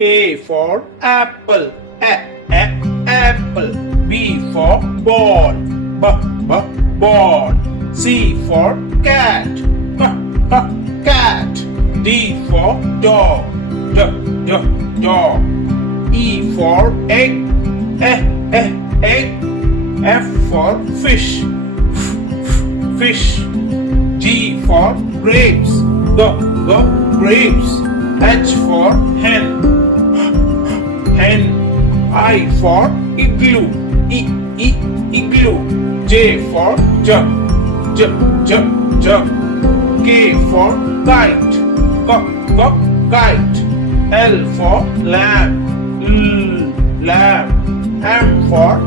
A for apple. Apple. B for ball. Ball. C for cat. Cat. D for dog. Dog. E for egg. Egg. F for fish. Fish. G for grapes. Grapes. H for hen. I for igloo. Igloo. J for jug. K for kite. Kite. L for lamb. Lamb. M for